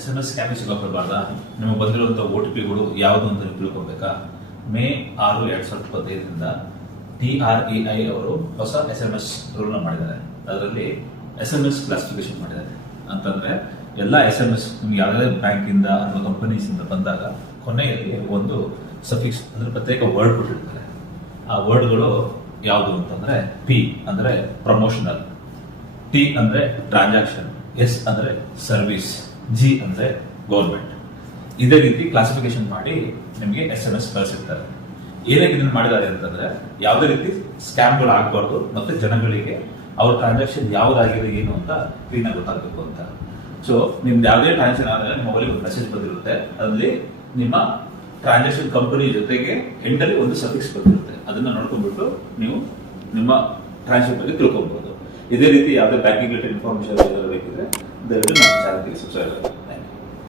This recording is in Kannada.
SMS scam ಸಿಗಾಕೊಳ್ಬಾರ್ದಾ? ನಿಮಗೆ ಬಂದಿರುವಂಥ OTPಗಳು ಯಾವುದು ಅಂತ ನೀವು ತಿಳ್ಕೊಬೇಕಾ? ಮೇ 6, 2025ರಿಂದ TRAI ಅವರು ಹೊಸ SMS ರೂಲ್ನ ಮಾಡಿದ್ದಾರೆ. ಅದರಲ್ಲಿ SMS ಕ್ಲಾಸಿಫಿಕೇಶನ್ ಮಾಡಿದ್ದಾರೆ. ಅಂತಂದ್ರೆ ಎಲ್ಲ SMS ನಿಮ್ಗೆ ಯಾವುದೇ ಬ್ಯಾಂಕಿಂದ ಅಥವಾ ಕಂಪನೀಸಿಂದ ಬಂದಾಗ ಕೊನೆಯಲ್ಲಿ ಒಂದು ಸಫಿಕ್ಸ್ ಅಂದ್ರೆ ಪ್ರತ್ಯೇಕ ವರ್ಡ್ ಕೊಟ್ಟಿರ್ತಾರೆ. ಆ ವರ್ಡ್ಗಳು ಯಾವುದು ಅಂತಂದ್ರೆ P ಅಂದ್ರೆ ಪ್ರಮೋಷನಲ್, T ಅಂದ್ರೆ ಟ್ರಾನ್ಸಾಕ್ಷನ್, S ಅಂದ್ರೆ ಸರ್ವಿಸ್, G ಅಂದ್ರೆ ಗೌರ್ಮೆಂಟ್. ಇದೇ ರೀತಿ ಕ್ಲಾಸಿಫಿಕೇಶನ್ ಮಾಡಿ ನಿಮಗೆ SMS ಕಳಿಸಿರ್ತಾರೆ. ಏನಕ್ಕೆ ಇದನ್ನು ಮಾಡಿದ್ದಾರೆ ಅಂತಂದ್ರೆ ಯಾವುದೇ ರೀತಿ ಸ್ಕ್ಯಾಮ್ಗಳು ಆಗಬಾರ್ದು ಮತ್ತೆ ಜನಗಳಿಗೆ ಅವ್ರ ಟ್ರಾನ್ಸಾಕ್ಷನ್ ಯಾವ್ದಾಗಿದೆ ಏನು ಅಂತ ಕ್ಲೀನ್ ಆಗಿ ಗೊತ್ತಾಗಬೇಕು ಅಂತ. ಸೊ ನಿಮ್ದು ಯಾವುದೇ ಟ್ರಾನ್ಸಾಕ್ಷನ್ ಆದ್ರೆ ನಿಮ್ಮ ಮೊಬೈಲ್ ಒಂದು ಮೆಸೇಜ್ ಬಂದಿರುತ್ತೆ. ಅದರಲ್ಲಿ ನಿಮ್ಮ ಟ್ರಾನ್ಸಾಕ್ಷನ್ ಕಂಪನಿ ಜೊತೆಗೆ ಎಂಡಲ್ಲಿ ಒಂದು ಸಫಿಕ್ಸ್ ಬಂದಿರುತ್ತೆ. ಅದನ್ನ ನೋಡ್ಕೊಂಡ್ಬಿಟ್ಟು ನೀವು ನಿಮ್ಮ ಟ್ರಾನ್ಸಾಕ್ಷನ್ ಬಗ್ಗೆ ತಿಳ್ಕೊಬಹುದು. ಇದೇ ರೀತಿ ಯಾವುದೇ ಬ್ಯಾಂಕಿಂಗ್ ರಿಲೇಟೆಡ್ ಇನ್ಫಾರ್ಮೇಶನ್ ಬೇಕಿದ್ರೆ ದಯವಿಟ್ಟು ನಮ್ಮ ಚಾನಲ್ಗೆ ಸಬ್ಸ್ಕ್ರೈಬ್ ಆಗಿ.